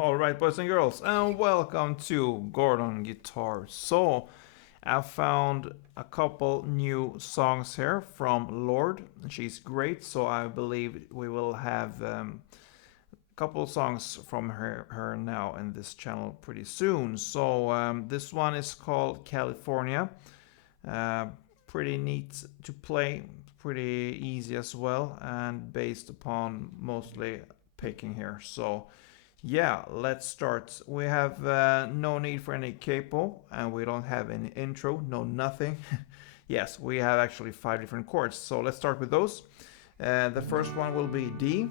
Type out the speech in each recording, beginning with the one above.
Alright, boys and girls, and welcome to Gordon Guitar. So, I found a couple new songs here from Lorde. She's great, so I believe we will have a couple songs from her now in this channel pretty soon. So, this one is called California. Uh, Pretty neat to play, pretty easy as well, and based upon mostly picking here. So, yeah, let's start. We have no need for any capo, and we don't have any intro, no nothing. Yes, we have actually 5 different chords, so let's start with those. The first one will be D.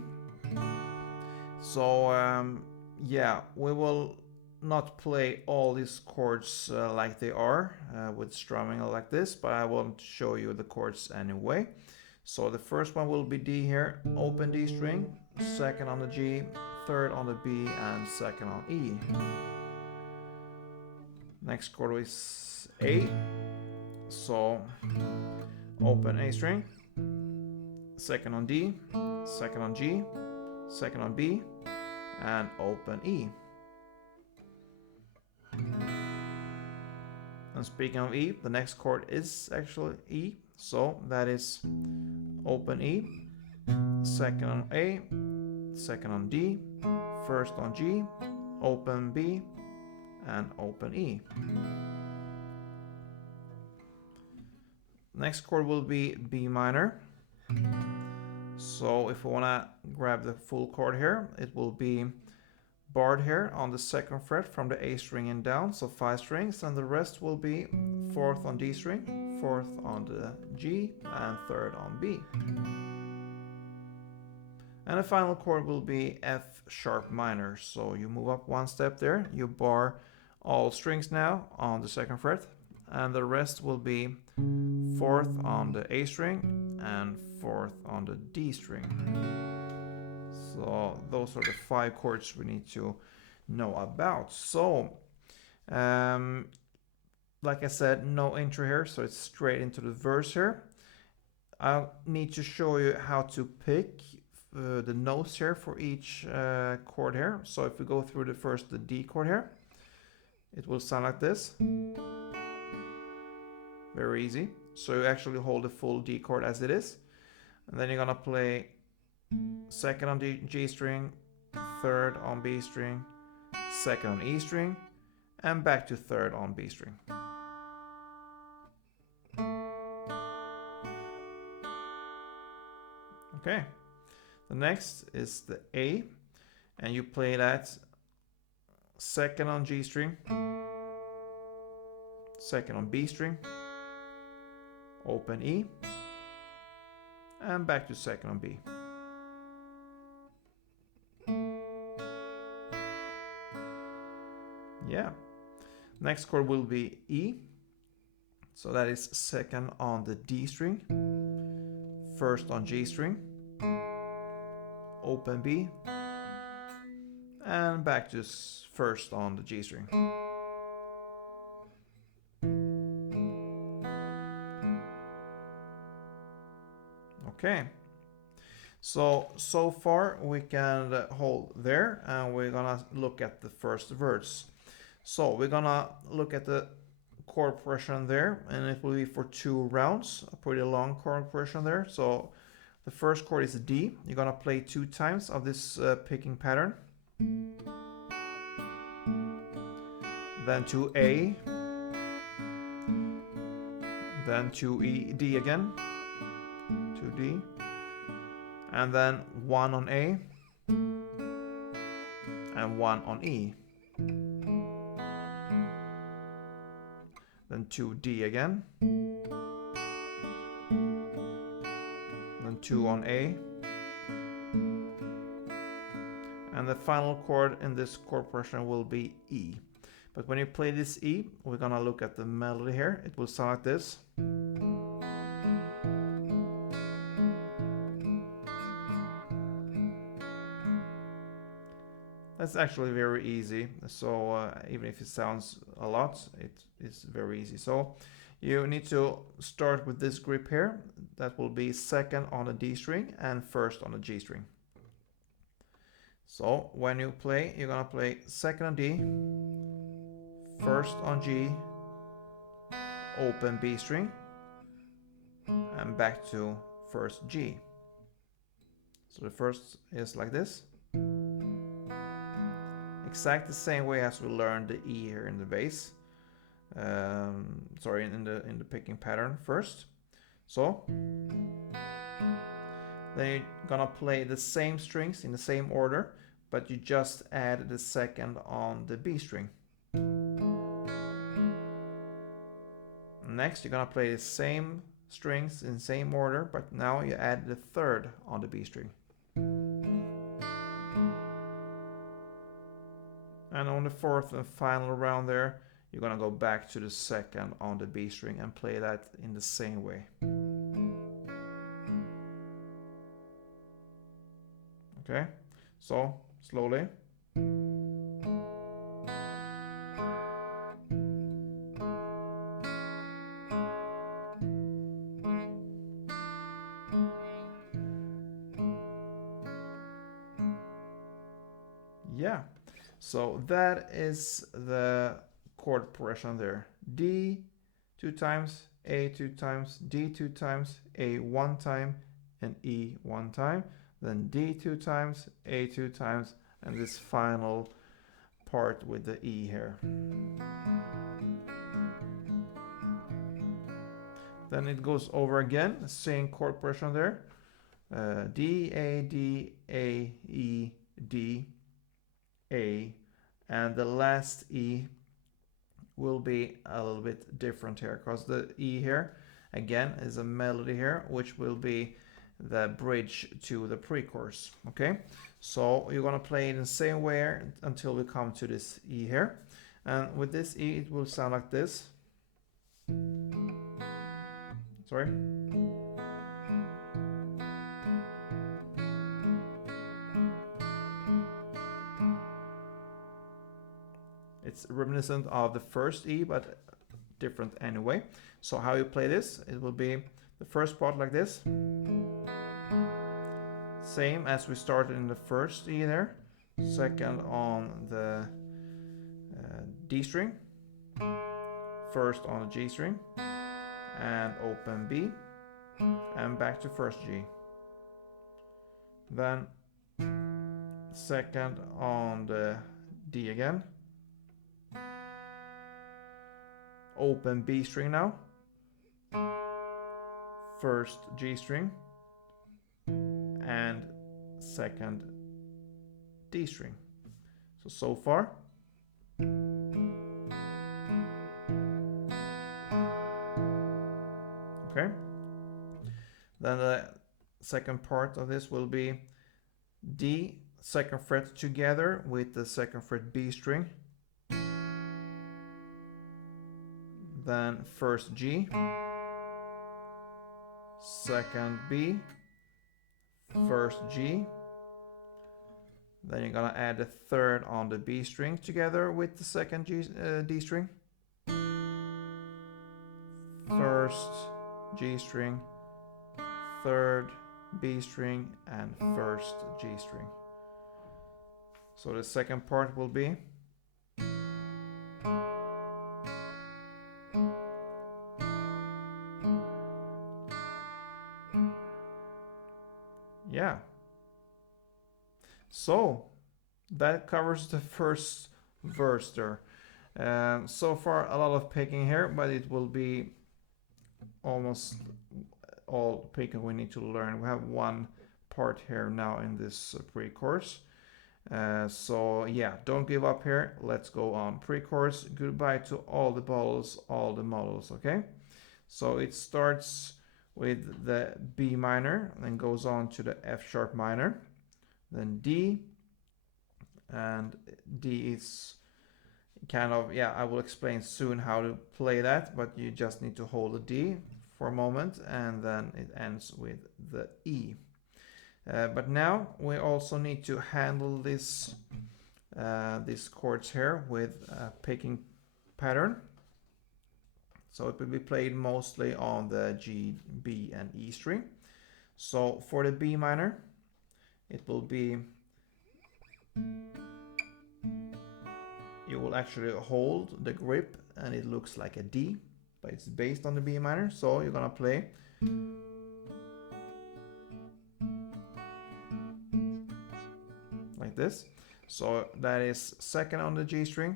So, yeah, we will not play all these chords like they are with strumming like this, but I will show you the chords anyway. So the first one will be D here, open D string, second on the G, third on the B, and second on E. Next chord is A, so open A string, second on D, second on G, second on B, and open E. And speaking of E, the next chord is actually E, so that is open E, second on A, second on D, first on G, open B, and open E. Next chord will be B minor. So if we want to grab the full chord here, it will be barred here on the second fret from the A string and down, so 5 strings, and the rest will be 4th on D string, 4th on the G, and 3rd on B. And the final chord will be F sharp minor, so you move up 1 step there, you bar all strings now on the second fret, and the rest will be 4th on the A string and 4th on the D string. So those are the 5 chords we need to know about. So, like I said, no intro here, so it's straight into the verse here. I need to show you how to pick the notes here for each chord here. So if we go through the D chord here, it will sound like this. Very easy. So you actually hold the full D chord as it is, and then you're gonna play second on G string, third on B string, second on E string, and back to third on B string. Okay, the next is the A, and you play that second on G string, second on B string, open E, and back to second on B. Yeah. Next chord will be E. So that is second on the D string, first on G string, open B, and back to first on the G string. Okay. So far we can hold there, and we're gonna look at the first verse. So we're gonna look at the chord progression there, and it will be for 2 rounds, a pretty long chord progression there. So the first chord is D. You're gonna play 2 times of this picking pattern. Then to A, then to E, D again, to D, and then 1 on A, and 1 on E. Then 2 D again, then 2 on A, and the final chord in this chord progression will be E. But when you play this E, we're gonna look at the melody here. It will sound like this. That's actually very easy, so even if it sounds a lot, it is very easy. So you need to start with this grip here. That will be second on the D string and first on the G string. So when you play, you're gonna play second on D, first on G, open B string, and back to first G. So the first is like this. Exact the same way as we learned the E here in the bass. Sorry, in the picking pattern first. So then you're gonna play the same strings in the same order, but you just add the second on the B string. Next, you're gonna play the same strings in the same order, but now you add the third on the B string. And on the fourth and final round there, you're gonna go back to the second on the B string and play that in the same way. Okay, so slowly. Yeah, so that is the chord progression there. D 2 times, A 2 times, D 2 times, A 1 time, and E 1 time. Then D 2 times, A 2 times, and this final part with the E here. Then it goes over again, same chord progression there. D, A, D, A, E, D, A, and the last E will be a little bit different here, because the E here again is a melody here, which will be the bridge to the pre-chorus. Okay, so you're gonna play it in the same way until we come to this E here, and with this E it will sound like this. Sorry. It's reminiscent of the first E, but different anyway. So how you play this, it will be the first part like this. Same as we started in the first E there. Second on the D string. First on the G string. And open B. And back to first G. Then second on the D again. Open B string now. First G string. And second D string. So far. Okay. Then the second part of this will be D, second fret together with the second fret B string. Then first G, second B, first G. Then you're gonna add a third on the B string together with the second D string. First G string, third B string, and first G string. So the second part will be yeah. So that covers the first verse there. So far a lot of picking here, but it will be almost all picking we need to learn. We have one part here now in this pre-chorus. So yeah, don't give up here. Let's go on. Pre-chorus, goodbye to all the bottles, all the models, okay? So it starts with the B minor, then goes on to the F sharp minor, then D, and D is kind of, yeah, I will explain soon how to play that, but you just need to hold the D for a moment, and then it ends with the E. But now we also need to handle this these chords here with a picking pattern. So it will be played mostly on the G, B, and E string. So for the B minor, it will be you will actually hold the grip and it looks like a D, but it's based on the B minor. So you're gonna play like this. So that is second on the G string,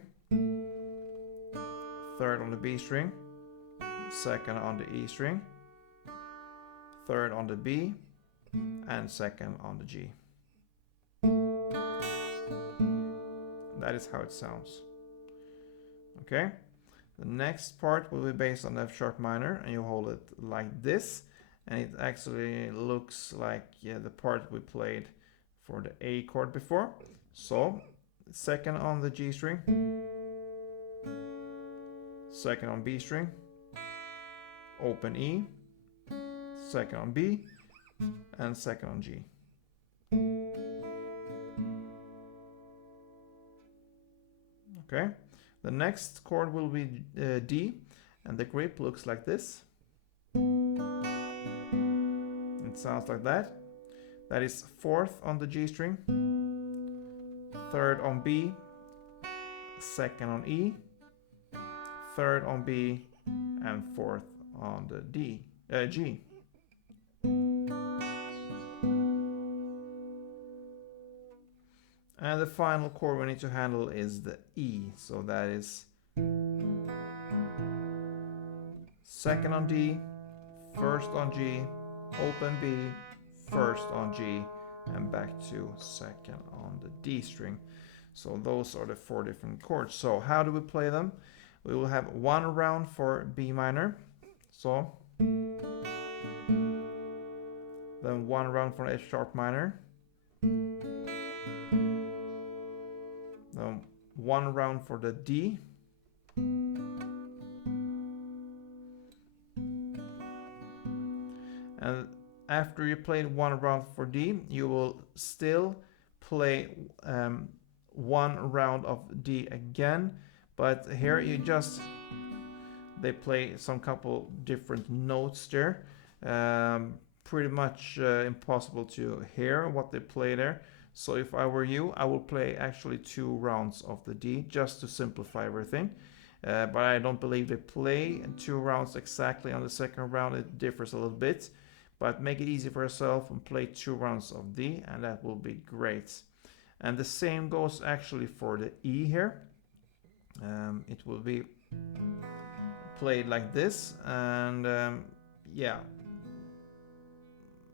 third on the B string, second on the E string, third on the B, and second on the G. That is how it sounds. Okay, the next part will be based on F sharp minor, and you hold it like this, and it actually looks like the part we played for the A chord before. So second on the G string, second on B string, open E, second on B, and second on G. Okay, the next chord will be D, and the grip looks like this. It sounds like that. That is fourth on the G string, third on B, second on E, third on B, and fourth on the G. And the final chord we need to handle is the E. So that is second on D, first on G, open B, first on G, and back to second on the D string. So those are the 4 different chords. So how do we play them? We will have 1 round for B minor. So then 1 round for F sharp minor. Then 1 round for the D. And after you played 1 round for D, you will still play 1 round of D again, but here they play some couple different notes there. Pretty much impossible to hear what they play there. So if I were you, I would play actually 2 rounds of the D just to simplify everything. But I don't believe they play 2 rounds exactly on the second round. It differs a little bit. But make it easy for yourself and play 2 rounds of D, and that will be great. And the same goes actually for the E here. It will be played like this, and yeah,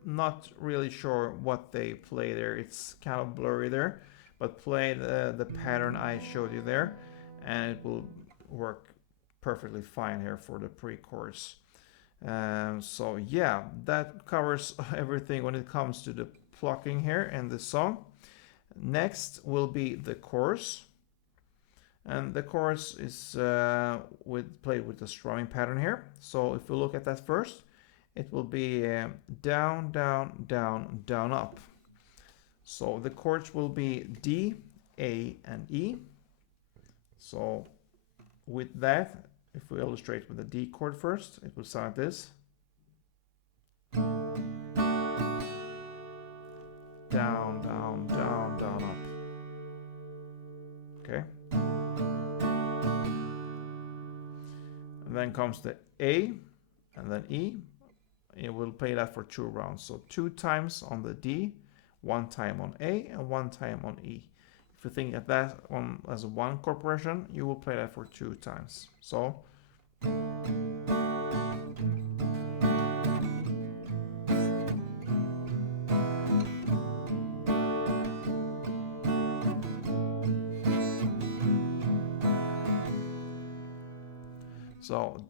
not really sure what they play there. It's kind of blurry there, but play the pattern I showed you there, and it will work perfectly fine here for the pre-chorus. So yeah, that covers everything when it comes to the plucking here in the song. Next will be the chorus, and the chorus is played with the strumming pattern here. So if we look at that first, it will be down, down, down, down, up. So the chords will be D, A, and E. So with that, if we illustrate with the D chord first, it will sound like this. Down, down, down, down, up. Okay. And then comes the A and then E. It will play that for 2 rounds. So 2 times on the D, 1 time on A, and 1 time on E. If you think of that one as one chord progression, you will play that for 2 times. So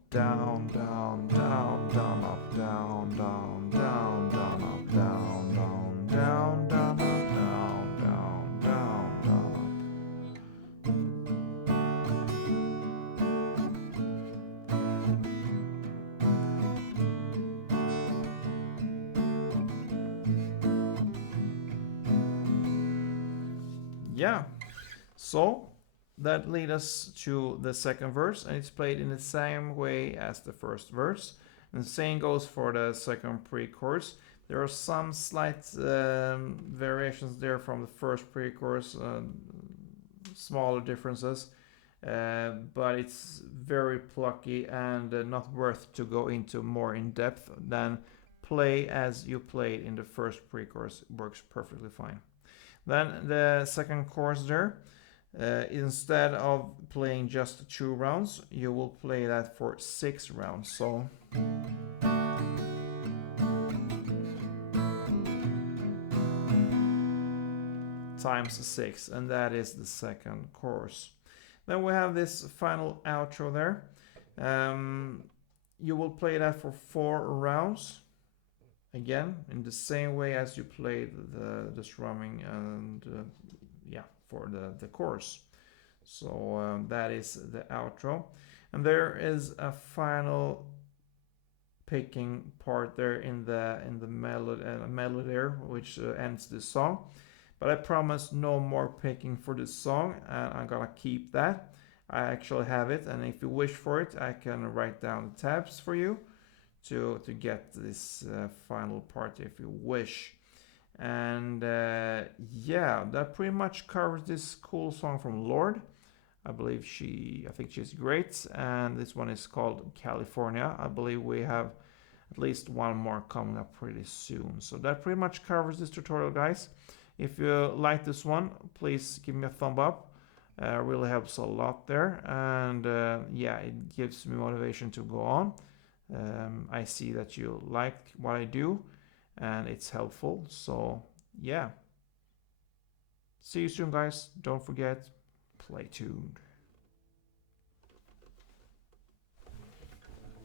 down, down, down, down, up, down, down, down, down, up, down, down, down, down, up, down, down, down, down, up. Yeah. So that leads us to the second verse, and it's played in the same way as the first verse. And the same goes for the second pre-chorus. There are some slight variations there from the first pre-chorus, smaller differences, but it's very plucky and not worth to go into more in depth than play as you played in the first pre-chorus. Works perfectly fine. Then the second chorus there, instead of playing just 2 rounds, you will play that for 6 rounds. So times 6, and that is the second chorus. Then we have this final outro there. You will play that for 4 rounds. Again, in the same way as you played the strumming and for the chorus. So that is the outro. And there is a final picking part there in the melody there, which ends the song. But I promise no more picking for this song, and I'm gonna keep that. I actually have it, and if you wish for it, I can write down the tabs for you to get this final part if you wish. And yeah, that pretty much covers this cool song from Lorde. I think she's great, and this one is called California. I believe we have at least one more coming up pretty soon. So that pretty much covers this tutorial, guys. If you like this one, please give me a thumb up. Really helps a lot there, and yeah, it gives me motivation to go on. I see that you like what I do, and it's helpful. So yeah, see you soon, guys. Don't forget, play tuned.